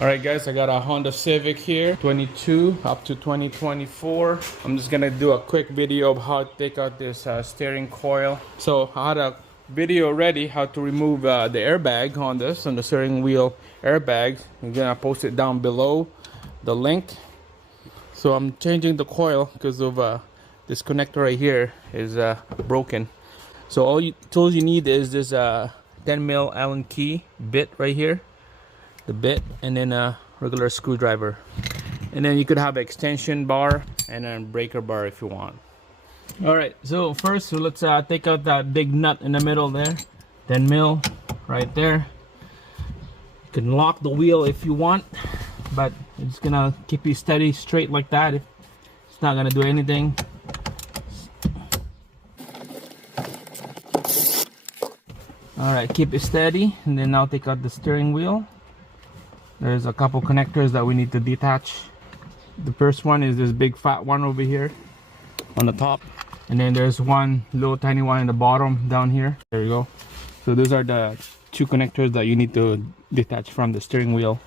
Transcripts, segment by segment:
Alright guys, I got a Honda Civic here, 22 up to 2024. I'm just gonna do a quick video of how to take out this steering coil. So I had a video ready how to remove the airbag on this, on the steering wheel airbag. I'm gonna post it down below, the link. So I'm changing the coil because of this connector right here is broken. So all you tools you need is this 10mm Allen key bit right here, the bit, and then a regular screwdriver, and then you could have an extension bar and a breaker bar if you want. All right, so first let's take out that big nut in the middle there, 10mm right there. You can lock the wheel if you want, but it's gonna keep you steady straight like that. It's not gonna do anything. All right, keep it steady, and then I'll take out the steering wheel. There's a couple connectors that we need to detach. The first one is this big fat one over here on the top, and then there's one little tiny one in the bottom down here. There you go. So those are the two connectors that you need to detach from the steering wheel.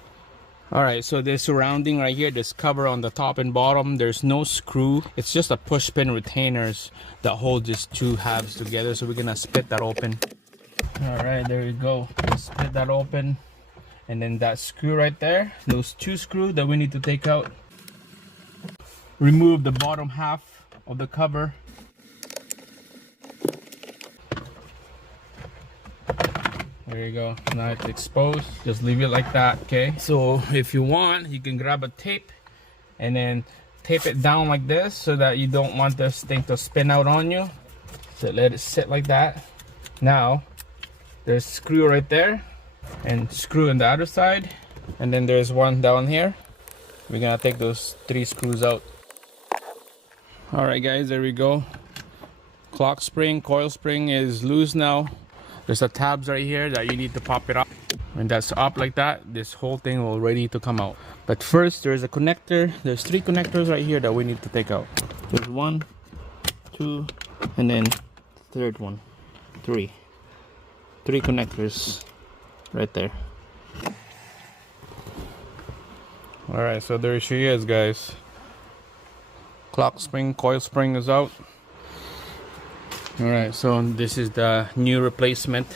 All right, so this surrounding right here, this cover on the top and bottom, there's no screw. It's just a push pin retainers that hold these two halves together. So we're gonna split that open. All right, there you go. Let's split that open. And then that screw right there, those two screws that we need to take out. Remove the bottom half of the cover. There you go. Now it's exposed. Just leave it like that, okay? So if you want, you can grab a tape and then tape it down like this so that you don't want this thing to spin out on you. So let it sit like that. Now, there's a screw right there, and screw on the other side, and then there's one down here. We're gonna take those three screws out. All right guys, there we go. Clock spring, coil spring is loose now. There's a tabs right here that you need to pop it up. When that's up like that, this whole thing will ready to come out. But first, there's a connector. There's three connectors right here that we need to take out. There's one, two, and then third one. Three connectors right there. All right, so there she is, guys. Clock spring, coil spring is out. All right, so this is the new replacement.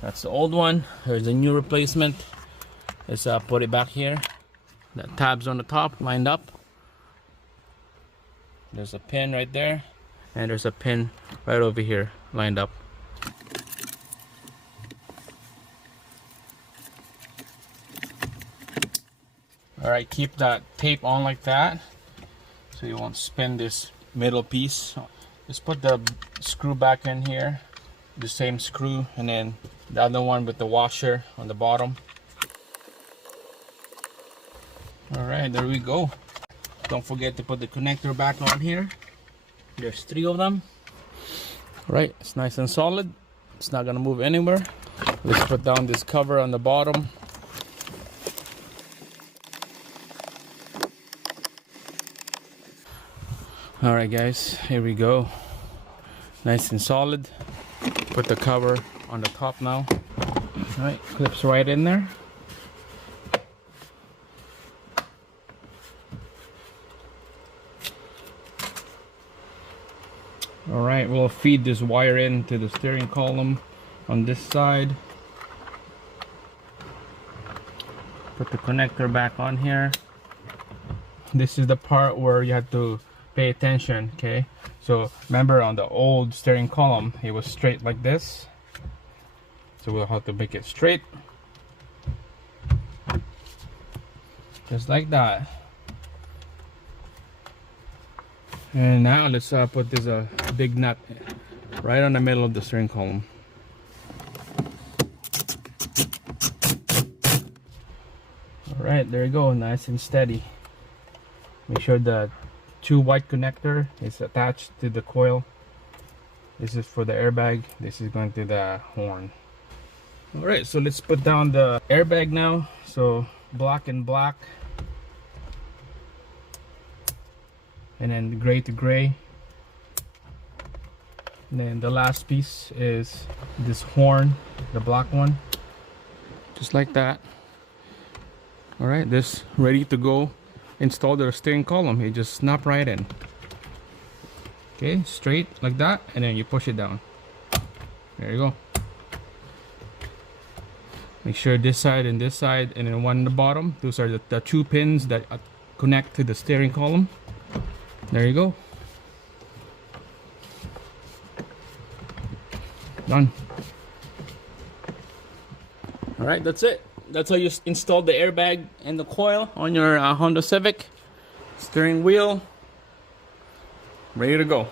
That's the old one. There's a new replacement. Let's put it back here. The tabs on the top lined up. There's a pin right there, and there's a pin right over here lined up. All right, keep that tape on like that so you won't spin this middle piece. Just put the screw back in here, the same screw, and then the other one with the washer on the bottom. All right, there we go. Don't forget to put the connector back on here. There's three of them. All right, it's nice and solid. It's not gonna move anywhere. Let's put down this cover on the bottom. All right guys, here we go. Nice and solid. Put the cover on the top now. All right, clips right in there. All right, we'll feed this wire into the steering column on this side. Put the connector back on here. This is the part where you have to pay attention, okay? So remember, on the old steering column, it was straight like this. So we'll have to make it straight. Just like that. And now let's put this big nut right on the middle of the steering column. All right, there you go, nice and steady. Make sure the two white connector is attached to the coil. This is for the airbag. This is going to the horn. All right, so let's put down the airbag now. So black and black, and then gray to gray. And then the last piece is this horn, the black one, just like that. All All right, this ready to go. Install the steering column. You just snap right in. Okay, straight like that, and then you push it down. There you go. Make sure this side, and then one on the bottom. Those are the two pins that connect to the steering column. There you go. Done. All right, that's it. That's how you install the airbag and the coil on your Honda Civic. Steering wheel ready to go.